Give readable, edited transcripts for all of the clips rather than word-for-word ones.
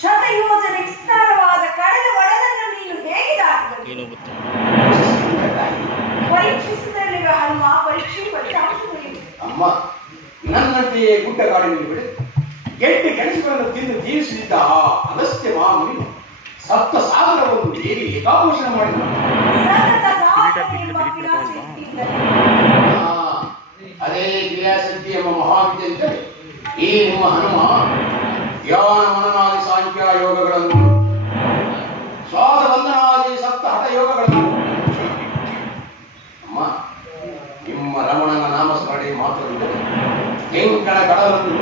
ಶತಯೋಜನೆ ವಿಸ್ತಾರವಾದ ಕಡಲ ಒಡಲನ್ನು ನೀನು ಹೇಗೆ ದಾಟಬಲ್ಲೆ? ಪರೀಕ್ಷಿಸಿದಲ್ಲಿ ಹನುಮ ಪರೀಕ್ಷೆ ಫಲಿತಾಂಶವೇನು? ಅಮ್ಮ, ನನ್ನಂತೆಯೇ ಗುಡ್ಡಗಾಡಿನಲ್ಲಿ ಬೆಳೆದು ಗೆಡ್ಡೆ ಗೆಣಸುಗಳನ್ನು ತಿಂದು ಜೀವಿಸಿದ್ದ ಆ ಅಗಸ್ತ್ಯ ಮಹಾಮುನಿ ಸಪ್ತ ಸಾಗರವನ್ನು ದೇವಿ ಏಕಾಪೋಷಣ ಮಾಡಿದ. ಅದೇ ಕ್ರಿಯಾಸಿದ್ಧಿ ಎಂಬ ಮಹಾವಿದ್ಯೆ ಎಂದರೆ ಈ ನಿಮ್ಮ ಹನುಮ ಧ್ಯಾನ ಮನನಾದಿ ಸಾಂಖ್ಯ ಯೋಗಗಳನ್ನು, ಶ್ವಾಸ ಬಂಧನಾದಿ ಸಪ್ತ ಹಠ ಯೋಗಗಳನ್ನು, ಅಮ್ಮ ನಿಮ್ಮ ರಮಣನ ನಾಮಸ್ಮರಣೆ ಮಾತ್ರವಿಲ್ಲದೆ ಹೆಂಕಣ ಕಡಲನ್ನು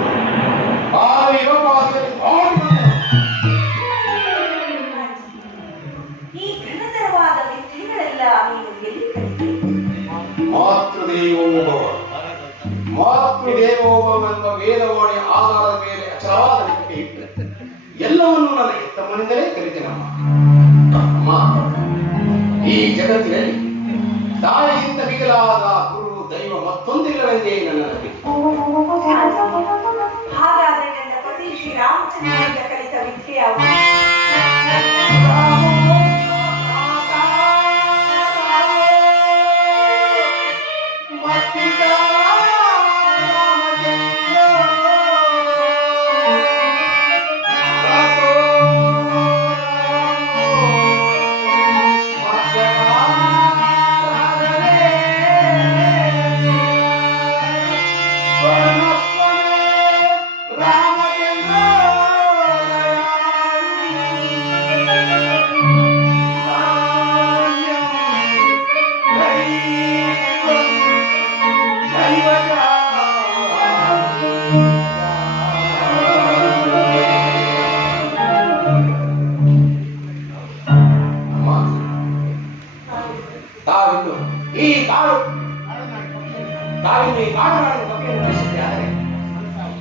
ಕಾವಿ ಯೋಗವಾದಿಯಲ್ಲಿ ಈ ಘನತರವಾದ ವಿದ್ಯೆಗಳೆಲ್ಲ ನೀನು ಎಲ್ಲಿ ಕಲಿತೆ? ಮಾತೃದೇವೋಭವ ಮಾತೃದೇವೋಭವೆಂಬ ವೇದವಾಣಿ ಆಧಾರದ ಮೇಲೆ ಅಚಲವಾದ ನಂಬಿಕೆ ಇಟ್ಟರೆ ಎಲ್ಲವನ್ನೂ ನನ್ನ ಎತ್ತಮ್ಮನಿಂದಲೇ ಕಲಿತೇನಮ್ಮ. ಅಮ್ಮ, ಈ ಜಗತ್ತಿನಲ್ಲಿ ತಾಯಿಯಿಂದ ಮಿಗಿಲಾದ ಗುರು ದೈವ ಮತ್ತೊಂದಿಲ್ಲವೆಂದೇ ನನ್ನ ನಂಬಿಕೆ. ಹಾಗಾದರೆ ನನ್ನ ಪತಿ ಶ್ರೀರಾಮಚಂದ್ರನಿಂದ ಕಲಿತ ವಿದ್ಯೆ ಯಾವುದು?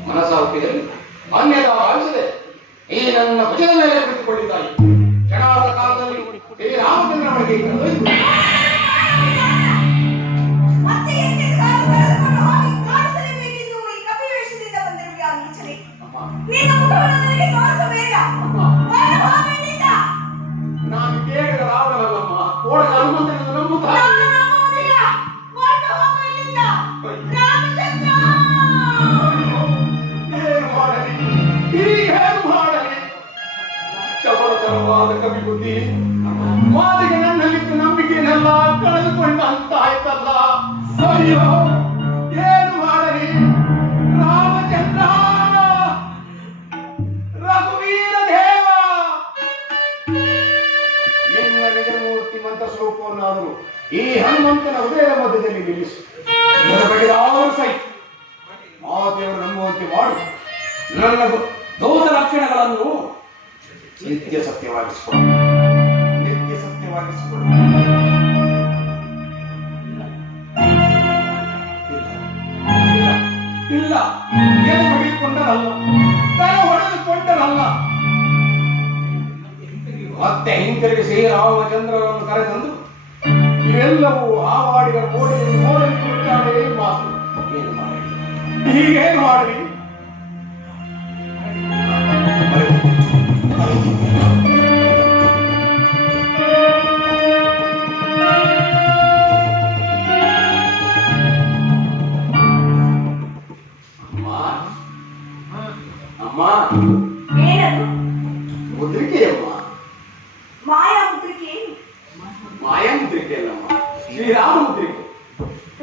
ಮನಸ ಒಪ್ಪಿದಲ್ಲಿ ಅನ್ಯದ ಭಾವಿಸದೆ ಈ ನನ್ನ ಭುಜದ ಮೇಲೆ ಕುಳಿತುಕೊಂಡಿದ್ದಾನೆ. ಕ್ಷಣಾರ್ಧ ಕಾಲದಲ್ಲಿ ಶ್ರೀರಾಮಚಂದ್ರ ಮನೆಗೆ ಕರೆದೊಯ್ದು ನಾನು ಕೇಳಿದ ರಾವಣನಲ್ಲಮ್ಮ, ಕೋಡದ ಹನುಮಂತನನ್ನು ನಂಬುತ್ತಾರೆ. ಚಪಲತರವಾದ ಕವಿ ಬುದ್ಧಿ ಮಾದಿಗೆ ನನ್ನಲ್ಲಿದ್ದ ನಂಬಿಕೆಯನ್ನೆಲ್ಲ ಕಳೆದುಕೊಂಡ ಅಂತ ಆಯ್ತಲ್ಲ. ಅಯ್ಯೋ, ಏನು ಮಾಡಲಿ ರಾಮಚಂದ್ರ, ರಘುವೀರ ದೇವ, ನಿನ್ನ ನಿಜಮೂರ್ತಿ ಮಂತ್ರ ಸ್ವರೂಪವನ್ನಾದರೂ ಈ ಹನುಮಂತನ ಹೃದಯದ ಮಧ್ಯದಲ್ಲಿ ನಿಲ್ಲಿಸು. ಬಗೆದಾದರೂ ಸಹಿತ ಆ ದೇವರು ನಂಬುವಂತೆ ಮಾಡು. ನನ್ನ ದೋಷ ಲಕ್ಷಣಗಳನ್ನು ನಿತ್ಯ ಸತ್ಯವಾಗಿಸಿಕೊಳ್ಳು, ನಿತ್ಯ ಸತ್ಯವಾಗಿಸಿಕೊಳ್ಳು. ಇಲ್ಲ, ಎದೆ ಹೊಡೆದುಕೊಂಡರಲ್ಲ, ತಲೆ ಹೊಡೆದುಕೊಂಡರಲ್ಲ. ಮತ್ತೆ ಹಿಂತಿರುಗಿ ಶ್ರೀರಾಮಚಂದ್ರರನ್ನು ಕರೆತಂದು ಇವೆಲ್ಲವೂ ಆ ವಾಡಿಗರ ಮೋಡಿಯಲ್ಲಿ ಮೋಡಲಿ ಬಿಟ್ಟಾಡೇ ಮಾತು. ಏನು ಮಾಡಿ ಹೀಗೇನು ಮಾಡಲಿ? ಅಮ್ಮ, ಮುದ್ರಿಕೆಯಮ್ಮ, ಮಾಯಾ ಮುದ್ರಿಕೆ. ಮಾಯಾ ಮುದ್ರಿಕೆ ಅಲ್ಲಮ್ಮ, ಶ್ರೀರಾಮ ಮುದ್ರಿಕೆ.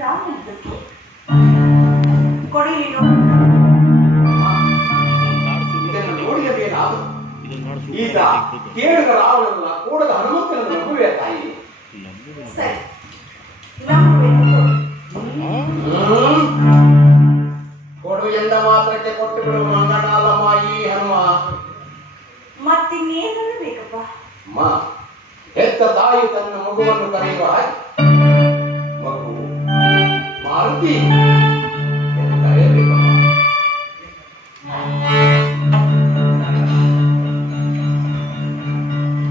ರಾಮ ಮುದ್ರಿಕೆ ಕೊಡಿಲಿ. ಇದನ್ನು ನೋಡಿಯಬೇನಾದ ಈಗ ಕೇಳಿದ ರಾವಣನ ಕೂಡದ ಹನುಮಂತನನ್ನು ನಂಬುವೆ ತಾಯಿ. ಸರಿ, ನಂಬುವೆ. ಕೊಡು ಎಂದ ಮಾತ್ರಕ್ಕೆ ಕೊಟ್ಟು ಬಿಡುವ ಮಂಗಣ್ಣ ಅಲ್ಲಮ್ಮ ಈ ಹನುಮ. ಮತ್ತಿನ್ನೇನು ಬೇಕಪ್ಪ? ಅಮ್ಮ, ಹೆತ್ತ ತಾಯಿ ತನ್ನ ಮಗುವನ್ನು ಕರೆಯುವ ಹಾಗೆ ಮಗು ಮಾರುತಿ ಎಂದು ಕರೆಯಬೇಕಮ್ಮ.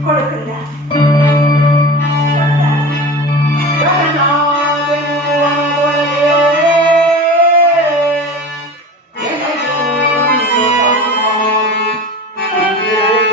ಕೊಡುಕಲ್ಲ. Yeah.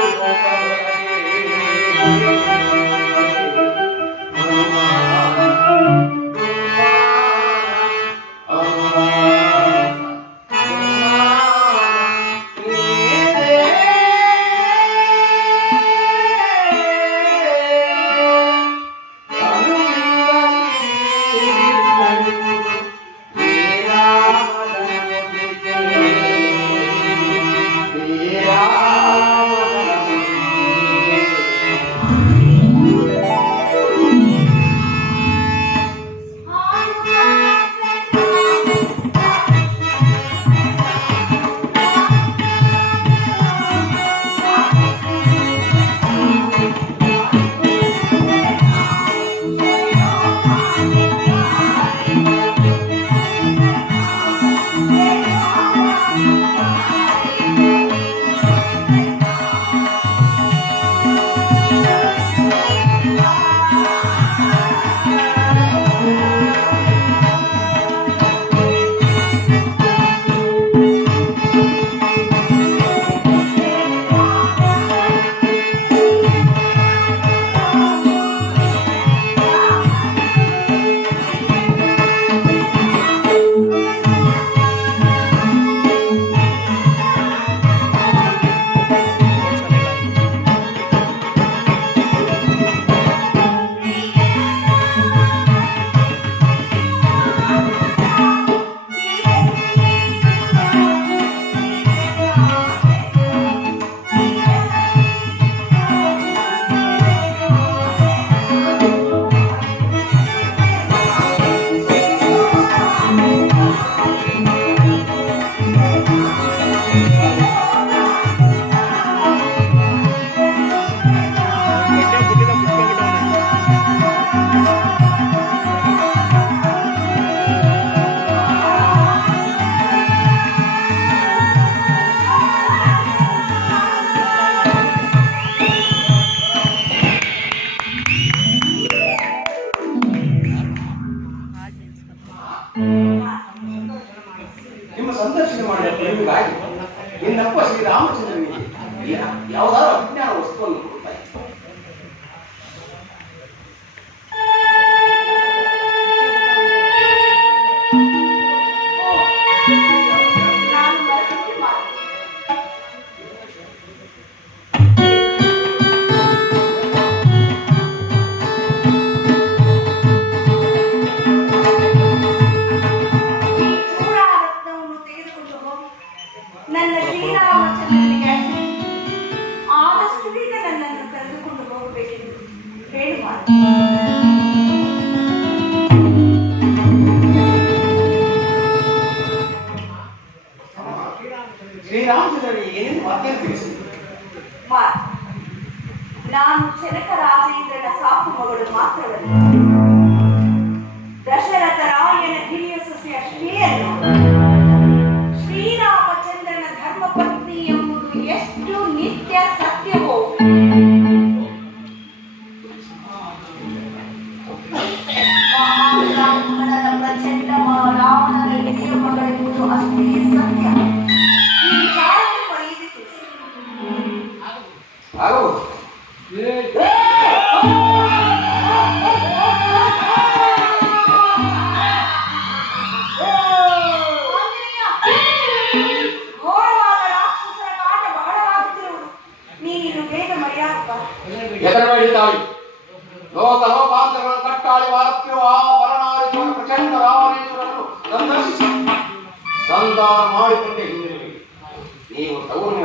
ಯಾವುದಾದ್ರು ಅಜ್ಞಾನ ವಸ್ತುವನ್ನು ಕೊಡ್ತಾ ಇತ್ತು. ನನ್ನ ಶ್ರೀರಾಮಚಂದ್ರನಿಗೆ ಆದಷ್ಟು ಬೇಗ ನನ್ನನ್ನು ಕರೆದುಕೊಂಡು ಹೋಗಬೇಕೆಂದು ಹೇಳು ಮಾತು. ಶ್ರೀರಾಮಚಂದ್ರನಿಗೆ ಏನೇನು ಮಾತೇನು ತಿಳಿಸಿದ್ರು? ಮಾತು, ನಾನು ಜನಕ ರಾಜೇಂದ್ರನ ಸಾಕು ಮಗಳು ಮಾತ್ರವಲ್ಲ, ದಶರಥ ರಾಯನ ಹಿರಿಯ ಸೊಸೆ ಅಷ್ಟೇ ಅಲ್ಲ, ಶ್ರೀರಾಮಚಂದ್ರನ ಧರ್ಮಪತ್ನಿ ಎಂಬುದು ಎಷ್ಟು ನಿತ್ಯ ಸತ್ಯವೋ ಮಹಾಬ್ರಾಹ್ಮಣನ ಪ್ರಚಂಡ ರಾವಣನ ಹಿರಿಯ ಮಗಳೆಂಬುದು ಅಷ್ಟೇ ಸತ್ಯ. ಈ ವಿಚಾರವನ್ನು ಪಡೆಯದೆ ತಿಳಿಸಿ. ಆಗಬಹುದು. ಘೋರವಾದ ರಾಕ್ಷಸರ ಕಾಟ ಬಹಳವಾಗುತ್ತಿರುವುದು ನೀನು ಬೇಗ ಮರೆಯಾಗಪ್ಪ. ಎದುರಾಳಿ ಲೋಕ ಲೋಕಾಂತರಗಳ ಕಟ್ಟಾಳಿ ವಾರ್ತ್ಯೋ ಆ ಪರನಾರಿಗಳ ಪ್ರಚಂಡ ರಾವಣೇಶ್ವರನ್ನು ಸಂದರ್ಶಿಸಿ ಸಂಧಾನ ಮಾಡಿಕೊಂಡೇ ಹಿಂದಿರುಗಿ ನೀವು ತವರು